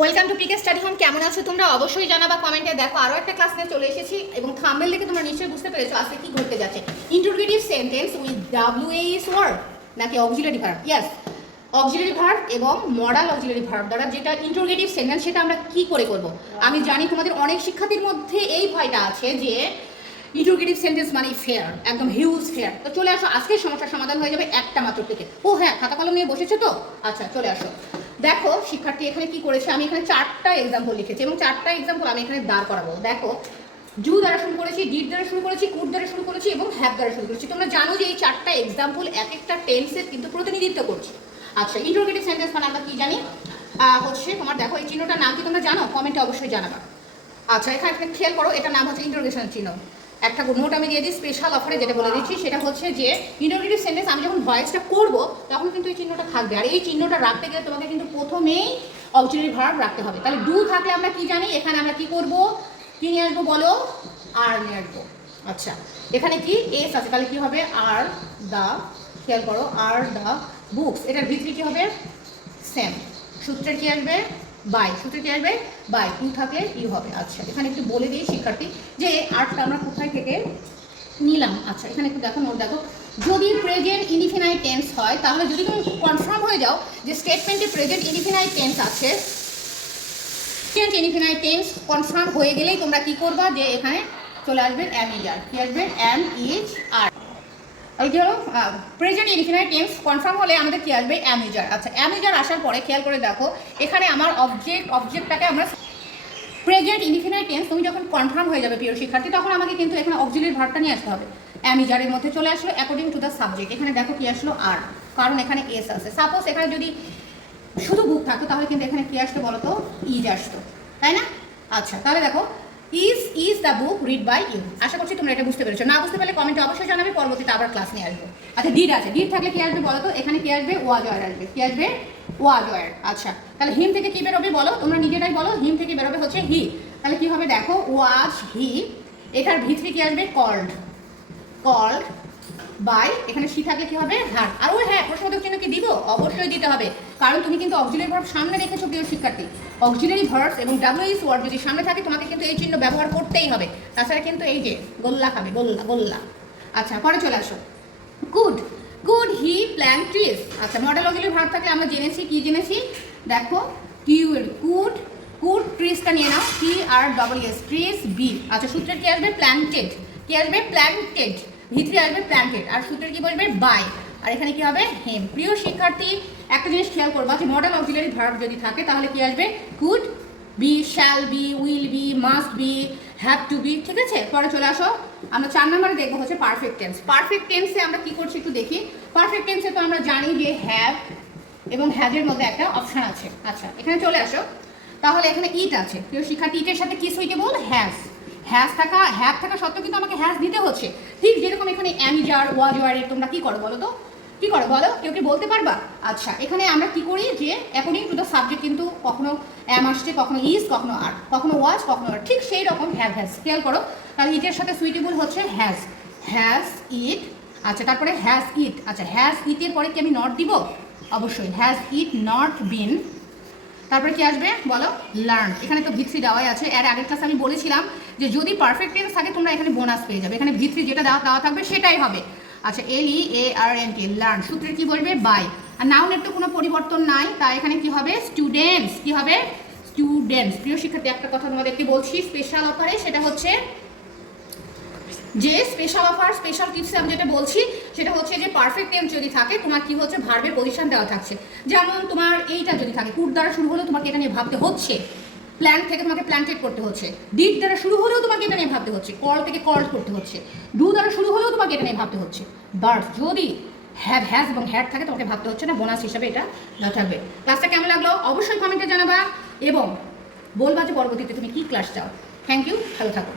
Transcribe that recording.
Welcome to PK study home. কেমন আছো তোমরা? অবশ্যই জানাবা কমেন্টে। দেখো আরও একটা ক্লাস নিয়ে চলে এসেছি এবং থাম্বনেল দেখে তোমরা নিশ্চয়ই বুঝতে পেরেছো আজকে কি ঘটতে যাচ্ছে। Interrogative sentence with WAS word নাকি auxiliary verb? Yes, auxiliary verb এবং মডাল অক্সিলারি ভার্ব দ্বারা যেটা ইন্টারোগেটিভ সেন্টেন্স সেটা আমরা কি করে করব। আমি জানি তোমাদের অনেক শিক্ষার্থীর মধ্যে এই ভয়টা আছে যে ইন্টারোগেটিভ সেন্টেন্স মানে ফেয়ার, একদম হিউজ ফেয়ার। তো চলে আসো, আজকের সমস্যার সমাধান হয়ে যাবে একটা মাত্র থেকে। ও হ্যাঁ, খাতা কলম নিয়ে বসেছো তো? আচ্ছা চলে আসো। দেখো শিক্ষার্থী এখানে কি করেছে, আমি এখানে 4টা এক্সাম্পল লিখেছি এবং 4টা এক্সাম্পল আমি এখানে দাঁড় করাবো। দেখো জু দ্বারা শুরু করেছি, ডিড দ্বারা শুরু করেছি, কুড দ্বারা শুরু করেছি এবং হ্যাভ দ্বারা শুরু করেছি। তোমরা জানো যে এই 4টা এক্সাম্পল এক একটা টেন্সের কিন্তু প্রতিনিধিত্ব করছে। আচ্ছা, ইন্টারোগেটিভ সেন্টেন্স মানে আমরা কি জানি হচ্ছে তোমার, দেখো এই চিহ্নটার নাম কি তোমরা জানো? কমেন্টে অবশ্যই জানাবা। আচ্ছা এখানে খেয়াল করো, এটার নাম হচ্ছে ইন্টারোগেশন চিহ্ন। একটা নোট আমি দিয়ে দিই স্পেশাল অফারে, যেটা বলে দিচ্ছি সেটা হচ্ছে যে ইন্টারোগেটিভ সেন্টেন্স আমি যখন ভয়েসটা করবো তখন কিন্তু এই চিহ্নটা থাকবে। আর এই চিহ্নটা রাখতে গেলে তোমাকে কিন্তু প্রথমেই অক্সিলারি ভার্ব রাখতে হবে। তাহলে ডু থাকলে আমরা কি জানি, এখানে আমরা কি করব, কি নিয়ে আসবো বলো? আর নিয়ে আসবো। আচ্ছা এখানে কি এস আছে, তাহলে কি হবে? আর দ্য, খেয়াল করো, আর দ্য বুকস। এটার ভিতরে কি হবে? সেম। সূত্রের কি আসবে? বাই। সূত্রে কি আসবে? বাই। টু থাকলে ইউ হবে। আচ্ছা এখানে একটু বলে দিই শিক্ষার্থী যে আর্টটা আমরা কোথায় থেকে নিলাম। আচ্ছা এখানে একটু দেখো, নোট দেখো, যদি প্রেজেন্ট ইনডিফিনাইট টেন্স হয়, তাহলে যদি তুমি কনফার্ম হয়ে যাও যে স্টেটমেন্টে প্রেজেন্ট ইনডিফিনাইট টেন্স আছে, প্রেজেন্ট ইনডিফিনাইট টেন্স কনফার্ম হয়ে গেলেই তোমরা কি করবা, যে এখানে চলে আসবে এম ইজ আর। কি আসবে? এম ইজ আর। আর কি হলো? প্রেজেন্ট ইনডিফিনাইট টেন্স কনফার্ম হলে আমাদের কি আসবে? এম ইজ আর। আচ্ছা এম ইজ আর আসার পরে খেয়াল করে দেখো, এখানে আমার অবজেক্টটাকে আমরা প্রেজেন্ট ইনডিফিনাইট টেন্স তুমি যখন কনফার্ম হয়ে যাবে প্রিয় শিক্ষার্থী, তখন আমাকে কিন্তু এখানে অক্সিলারি ভার্বটা নিয়ে আসতে হবে। এম ইজ আরের মধ্যে চলে আসলো অ্যাকর্ডিং টু দ্য সাবজেক্ট। এখানে দেখো কি আসলো? আর, কারণ এখানে এস আছে। সাপোজ এখানে যদি শুধু বুক থাকতো তাহলে কিন্তু এখানে কি আসতো বলো তো? ইজ আসতো, তাই না? আচ্ছা তাহলে দেখো is the book read by you. আশা করছি তোমরা এটা বুঝতে পেরেছো। না বুঝতে পারলে কমেন্টে অবশ্যই জানাবে, পরবর্তীতে আবার ক্লাস নিয়ে আসবো। আচ্ছা ডিড আছে, ডিড থাকলে কি আসবে বলো তো? এখানে কি আসবে? ওয়াজ ওয়ার আসবে। কি আসবে? Was were. আচ্ছা তাহলে হিম থেকে কি বেরোবে বলো? তোমরা নিজেরাই বলো। হিম থেকে বেরোবে হচ্ছে হি। তাহলে কি হবে দেখো? ওয়াজ হি। এটার ভিতরে কি আসবে? কল্ড। Called by. এখানে সি থাকলে কি হবে? হ্যাড। আর ওই হ্যাঁ প্রশ্নবোধক চিহ্ন কি দিব? অবশ্যই দিতে হবে, কারণ তুমি কিন্তু অক্সিলারি ভার্ব সামনে রেখেছো প্রিয় শিক্ষার্থী। অক্সিলারি ভার্বস এবং WAS ওয়ার্ড যদি সামনে থাকে তোমাকে কিন্তু এই চিহ্ন ব্যবহার করতেই হবে, তাছাড়া কিন্তু এই যে গোল্লা খাবে, গোল্লা গোল্লা। আচ্ছা পরে চলে আসো। Good, good he plan trees. আচ্ছা মডেল অক্সিলারি ভার্ব থাকলে আমরা জেনেছি, কি জেনেছি দেখো? গুড, গুড ট্রিজটা নিয়ে নাও, TREES, ট্রিজ বি। আচ্ছা সূত্রের কি আসবে? প্ল্যান্টেড। কি আসবে? প্ল্যান্টেড। ভিতরে আসবে প্ল্যান্টেড। আর সূত্রের কি বলবে? বাই। আর এখানে কি হবে? হেম। প্রিয় শিক্ষার্থী একটা জিনিস খেয়াল করবা, যে মডেল অক্সিলারি ভার্ব যদি থাকে তাহলে কি আসবে? Could be, shall be, will be, must be, have to be. ঠিক আছে, পরে চলে আসো। আমরা 4 নম্বরে দেখবো হচ্ছে পারফেক্ট টেন্স। পারফেক্ট টেন্সে আমরা কি করছি একটু দেখি। পারফেক্ট টেন্সে তো আমরা জানি যে হ্যাভ এবং হ্যাজের মধ্যে একটা অপশন আছে। আচ্ছা এখানে চলে আসো। তাহলে এখানে ইট আছে প্রিয় শিক্ষার্থী, ইটের সাথে কি সুইটেবল? হ্যাজ। হ্যাভ থাকা সত্ত্বেও কিন্তু আমাকে হ্যাজ দিতে হচ্ছে। ঠিক যেরকম এখানে অ্যামিজার, ওয়াজ ওয়ারে তোমরা কি করো বলো তো? কি করো বলো? কেউ কি বলতে পারবা? আচ্ছা এখানে আমরা কি করি, যে অ্যাকর্ডিং টু দ্য সাবজেক্ট কিন্তু কখনো অ্যাম আসছে, কখনো ইজ, কখনো আর, কখনো ওয়াজ, কখনো আর। ঠিক সেই রকম হ্যাভ হ্যাজ। খেয়াল করো, তাহলে ইটের সাথে সুইটেবল হচ্ছে হ্যাজ। Has it. আচ্ছা তারপরে হ্যাজ ইট। আচ্ছা হ্যাজ ইটের পরে কি আমি নট দিব? অবশ্যই। Has it not been. তারপরে কি আসবে বলো? লার্ন। এখানে তো ভিত্রি দেওয়াই আছে। এর আগের ক্লাসে আমি বলেছিলাম যে যদি পারফেক্ট টেন্স থাকে তোমরা এখানে বোনাস পেয়ে যাবে। এখানে ভিত্রি যেটা দেওয়া থাকবে সেটাই হবে। আচ্ছা LEARNT, লার্ন। সূত্রের কি বলবে? বাই। আর নাউনের তো কোনো পরিবর্তন নাই, তাই এখানে কি হবে? স্টুডেন্টস। কি হবে? স্টুডেন্টস। প্রিয় শিক্ষার্থী একটা কথা তোমাদেরকে বলছি স্পেশাল অফারে, সেটা হচ্ছে যে স্পেশাল অফার, স্পেশাল টিপসে আমি যেটা বলছি সেটা হচ্ছে যে পারফেক্ট টেন্স যদি থাকে তোমার কি হচ্ছে? ভার্বের পজিশন দেওয়া থাকছে। যেমন তোমার এইটা যদি থাকে, কুড দ্বারা শুরু হলেও তোমাকে এটা নিয়ে ভাবতে হচ্ছে। প্ল্যান থেকে তোমাকে প্ল্যান্টেড করতে হচ্ছে। ডিড দ্বারা শুরু হলেও তোমাকে এটা নিয়ে ভাবতে হচ্ছে। কল থেকে কল্ড করতে হচ্ছে। ডু দ্বারা শুরু হলেও তোমাকে এটা নিয়ে ভাবতে হচ্ছে। বাট যদি হ্যাভ, হ্যাজ এবং হ্যাড থাকে তোমাকে ভাবতে হচ্ছে না, বোনাস হিসাবে এটা দেওয়া থাকবে। ক্লাসটা কেমন লাগলো অবশ্যই কমেন্টে জানাবা এবং বলবা যে পরবর্তীতে তুমি কি ক্লাস চাও। থ্যাংক ইউ, ভালো থাকো।